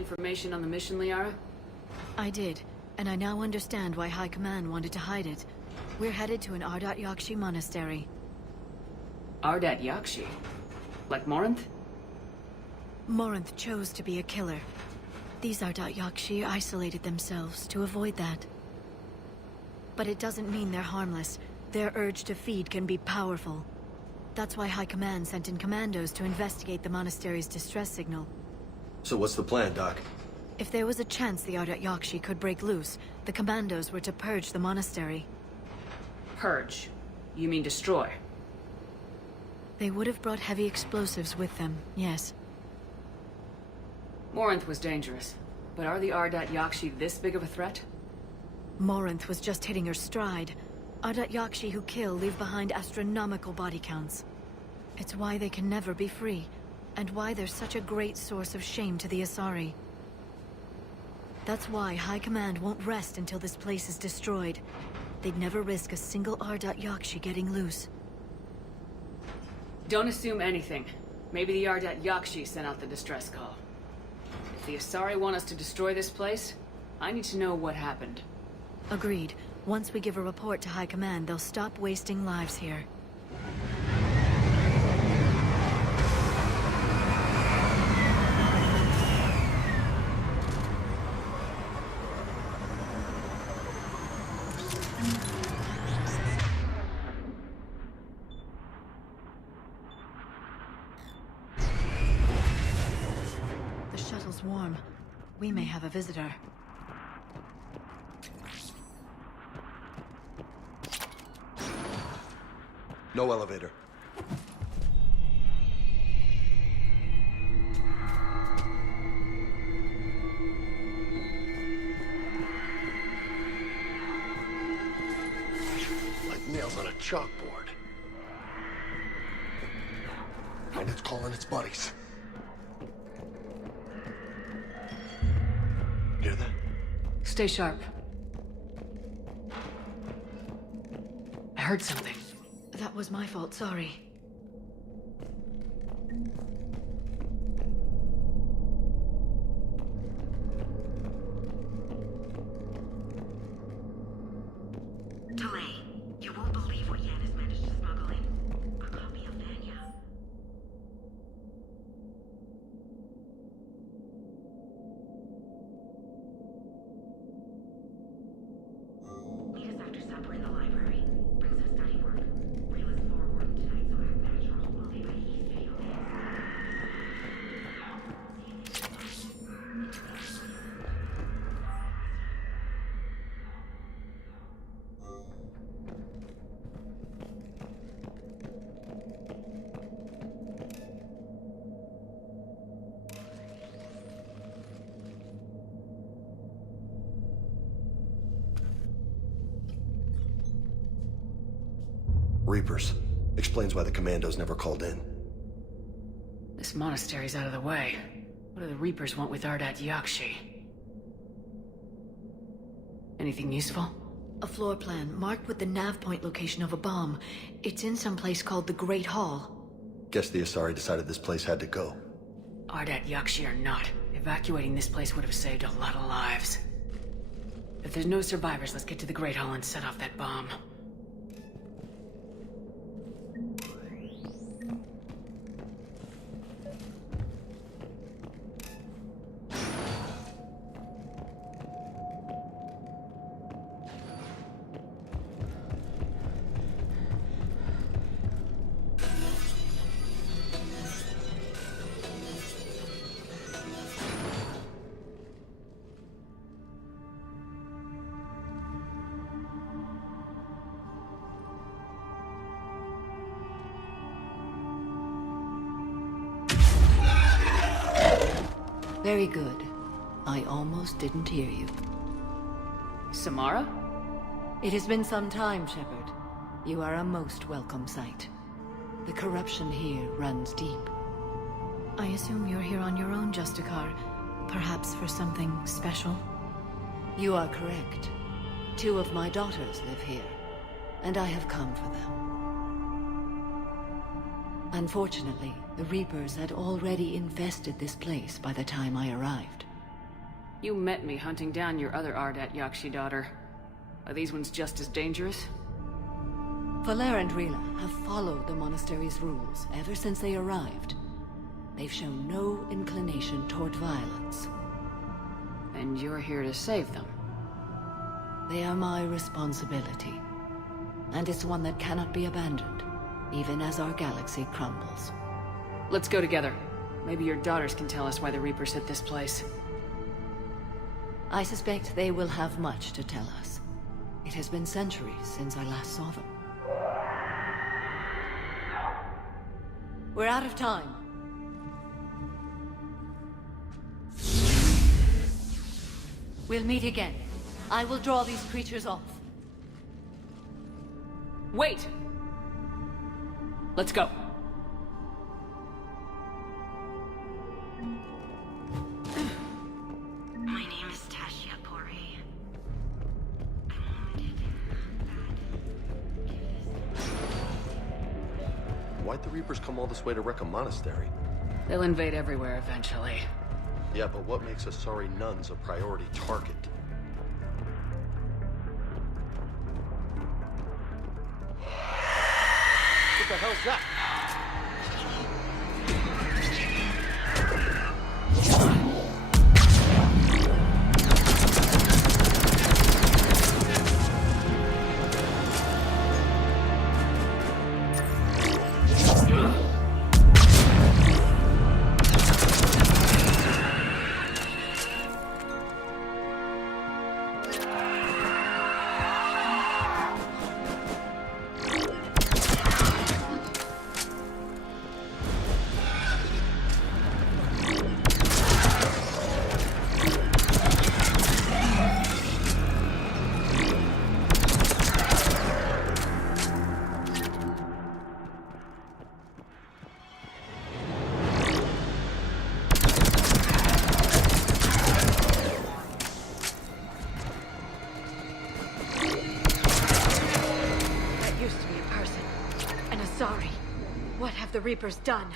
information on the mission, Liara? I did, and I now understand why High Command wanted to hide it. We're headed to an Ardat Yakshi monastery. Ardat Yakshi? Like Morinth? Morinth chose to be a killer. These Ardat Yakshi isolated themselves to avoid that. But it doesn't mean they're harmless. Their urge to feed can be powerful. That's why High Command sent in commandos to investigate the monastery's distress signal. So what's the plan, Doc? If there was a chance the Ardat Yakshi could break loose, the commandos were to purge the monastery. Purge? You mean destroy? They would have brought heavy explosives with them, yes. Morinth was dangerous, but are the Ardat Yakshi this big of a threat? Morinth was just hitting her stride. Ardat Yakshi who kill leave behind astronomical body counts. It's why they can never be free, and why they're such a great source of shame to the Azari. That's why High Command won't rest until this place is destroyed. They'd never risk a single Ardat Yakshi getting loose. Don't assume anything. Maybe the Ardat Yakshi sent out the distress call. If the Azari want us to destroy this place, I need to know what happened. Agreed. Once we give a report to High Command, they'll stop wasting lives here. The shuttle's warm. We may have a visitor. No elevator. Like nails on a chalkboard. And it's calling its buddies. Hear that? Stay sharp. I heard something. That was my fault, sorry. Delay. You won't believe what Yan has managed to smuggle in. A copy of Vanya. Meet us after supper in the library. Brings us study work. Reel us forward tonight so act natural. We'll leave a East video days. Reapers. Explains why the commandos never called in. This monastery's out of the way. What do the Reapers want with Ardat Yakshi? Anything useful? A floor plan marked with the nav point location of a bomb. It's in some place called the Great Hall. Guess the Azari decided this place had to go. Ardat Yakshi or not, evacuating this place would have saved a lot of lives. If there's no survivors, let's get to the Great Hall and set off that bomb. Very good. I almost didn't hear you. Samara? It has been some time, Shepard. You are a most welcome sight. The corruption here runs deep. I assume you're here on your own, Justicar. Perhaps for something special? You are correct. 2 of my daughters live here, and I have come for them. Unfortunately, the Reapers had already infested this place by the time I arrived. You met me hunting down your other Ardat Yakshi daughter. Are these ones just as dangerous? Valere and Rila have followed the monastery's rules ever since they arrived. They've shown no inclination toward violence. And you're here to save them? They are my responsibility. And it's one that cannot be abandoned, even as our galaxy crumbles. Let's go together. Maybe your daughters can tell us why the Reapers hit this place. I suspect they will have much to tell us. It has been centuries since I last saw them. We're out of time. We'll meet again. I will draw these creatures off. Wait! Let's go. My name is Tashia Pori. I'm wounded bad. Give this. Why'd the Reapers come all this way to wreck a monastery? They'll invade everywhere eventually. Yeah, but what makes Azari nuns a priority target? What the hell's that? What have the Reapers done?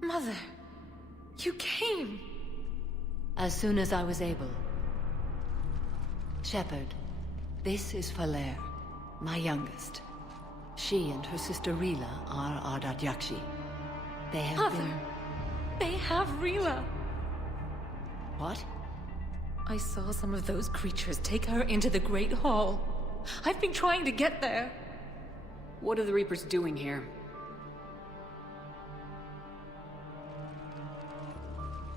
Mother, you came. As soon as I was able. Shepard, this is Valere, my youngest. She and her sister Rila are Ardat Yakshi. They have Mother, been... they have Rila. What? I saw some of those creatures take her into the Great Hall. I've been trying to get there. What are the Reapers doing here?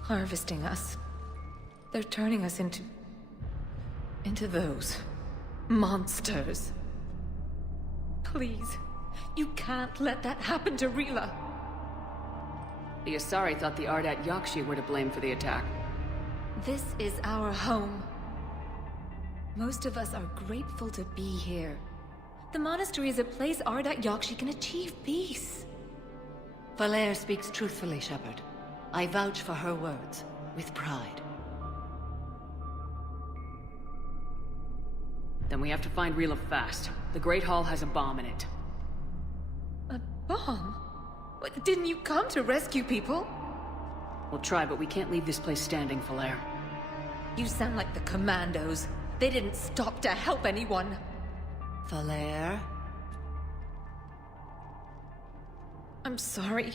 Harvesting us. They're turning us into those monsters. Please, you can't let that happen to Rila. The Azari thought the Ardat Yakshi were to blame for the attack. This is our home. Most of us are grateful to be here. The monastery is a place Ardat Yakshi can achieve peace. Valere speaks truthfully, Shepard. I vouch for her words, with pride. Then we have to find Rila fast. The Great Hall has a bomb in it. A bomb? What, didn't you come to rescue people? We'll try, but we can't leave this place standing, Valere. You sound like the Commandos. They didn't stop to help anyone. Valere? I'm sorry.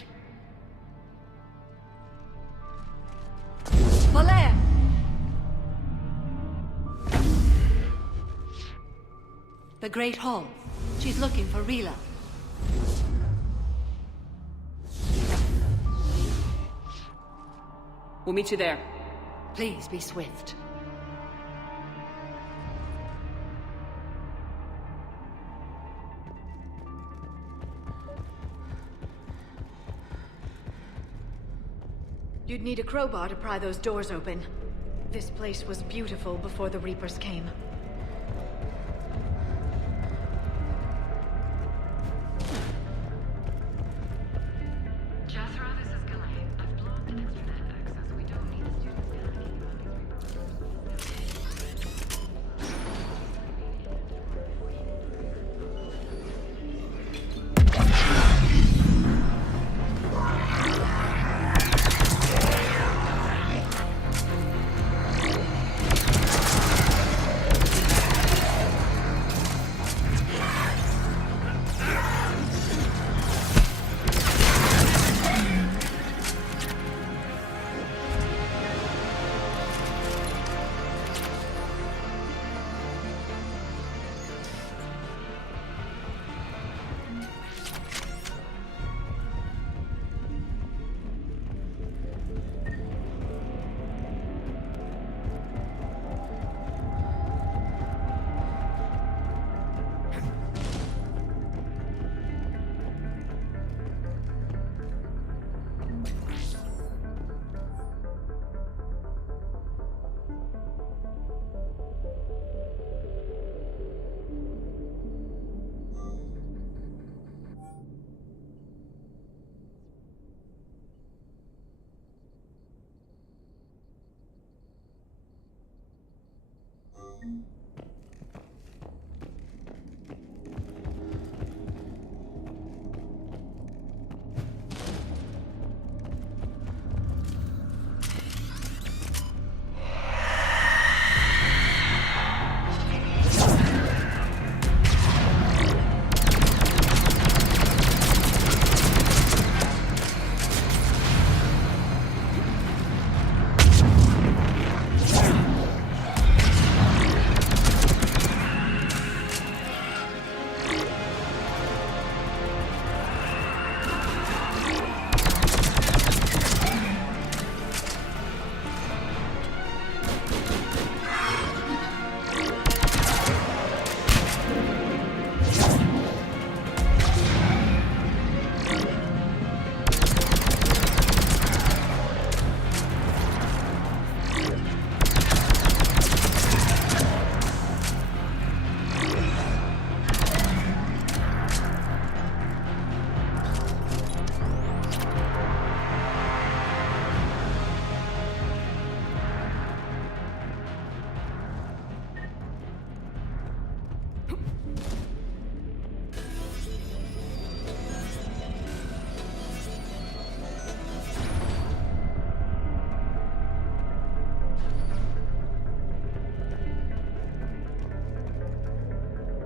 Valere! The Great Hall. She's looking for Rila. We'll meet you there. Please be swift. You'd need a crowbar to pry those doors open. This place was beautiful before the Reapers came.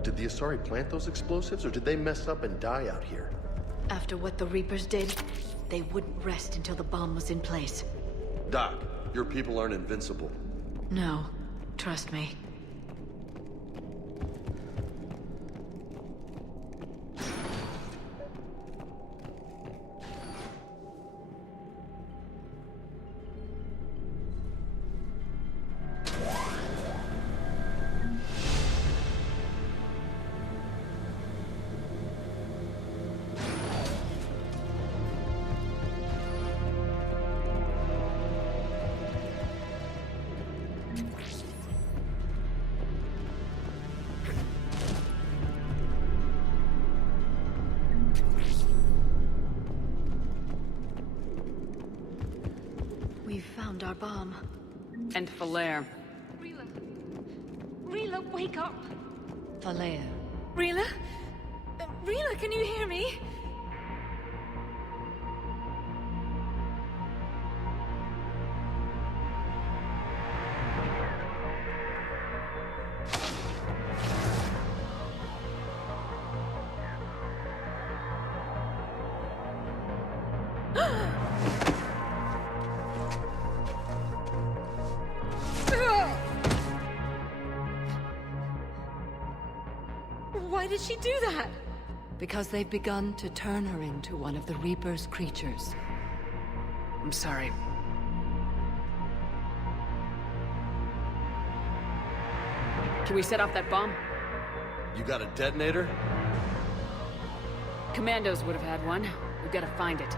Did the Azari plant those explosives, or did they mess up and die out here? After what the Reapers did, they wouldn't rest until the bomb was in place. Doc, your people aren't invincible. No, trust me. We've found our bomb. And Falere. Rila, wake up! Falere. Rila? Rila, can you hear me? Why did she do that? Because they've begun to turn her into one of the Reaper's creatures. I'm sorry. Can we set off that bomb? You got a detonator? Commandos would have had one. We've got to find it.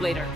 Later.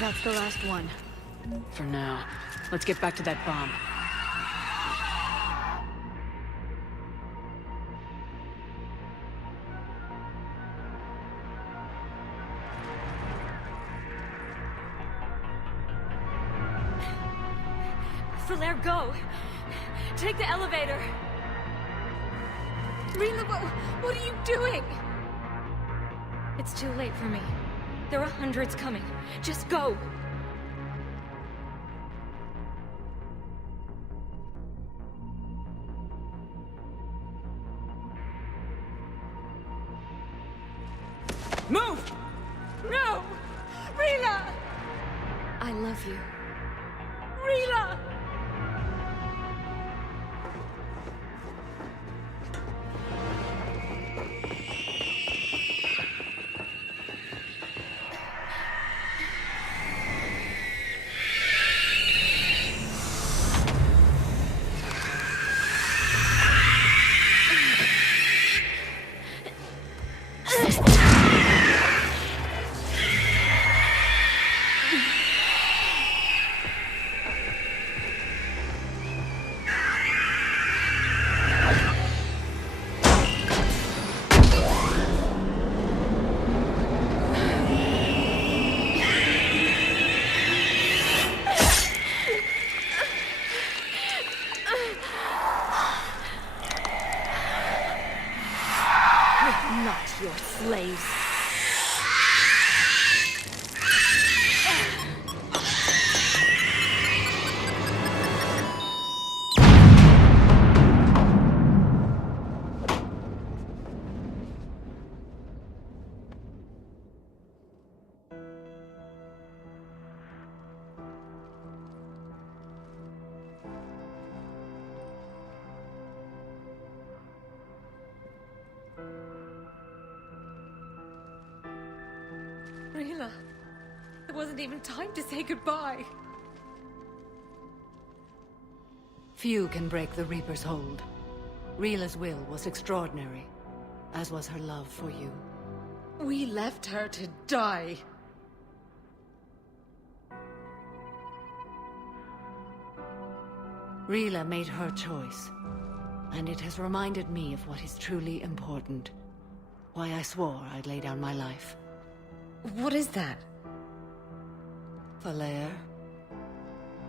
That's the last one. For now. Let's get back to that bomb. Falere, go! Take the elevator! Rila, what are you doing? It's too late for me. There are hundreds coming. Just go! Move! No! Rila! I love you. Rila! Rila, there wasn't even time to say goodbye. Few can break the Reaper's hold. Rila's will was extraordinary, as was her love for you. We left her to die. Rila made her choice, and it has reminded me of what is truly important. Why I swore I'd lay down my life. What is that? Valere,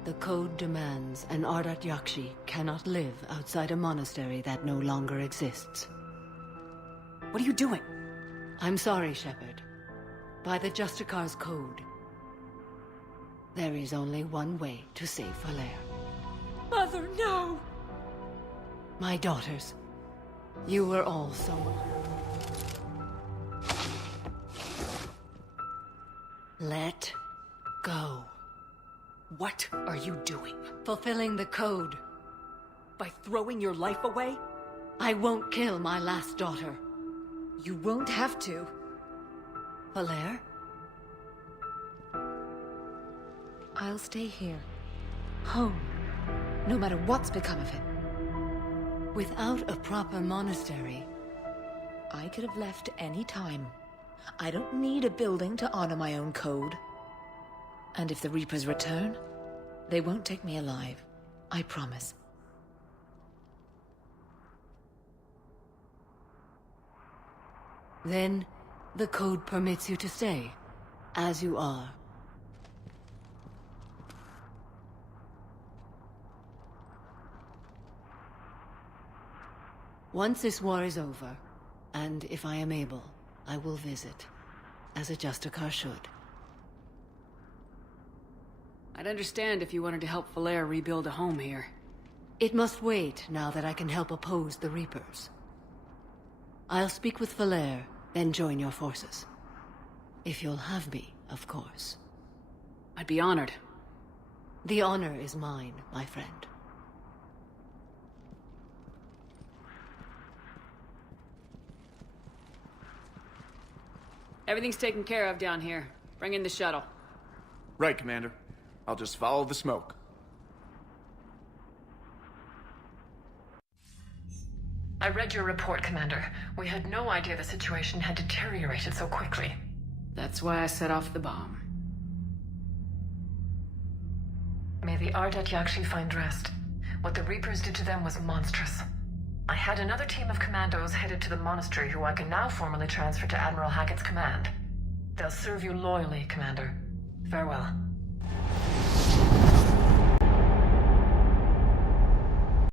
the code demands an Ardat Yakshi cannot live outside a monastery that no longer exists. What are you doing? I'm sorry, Shepard. By the Justicar's code, there is only one way to save Valere. Mother, no! My daughters, you were all so... Let go. What are you doing? Fulfilling the code. By throwing your life away? I won't kill my last daughter. You won't have to. Valere? I'll stay here. Home. No matter what's become of it. Without a proper monastery... I could have left any time. I don't need a building to honor my own code. And if the Reapers return, they won't take me alive. I promise. Then, the code permits you to stay, as you are. Once this war is over, and if I am able, I will visit, as a Justicar should. I'd understand if you wanted to help Valere rebuild a home here. It must wait now that I can help oppose the Reapers. I'll speak with Valere, then join your forces. If you'll have me, of course. I'd be honored. The honor is mine, my friend. Everything's taken care of down here. Bring in the shuttle. Right, Commander. I'll just follow the smoke. I read your report, Commander. We had no idea the situation had deteriorated so quickly. That's why I set off the bomb. May the Ardat Yakshi find rest. What the Reapers did to them was monstrous. I had another team of commandos headed to the monastery who I can now formally transfer to Admiral Hackett's command. They'll serve you loyally, Commander. Farewell.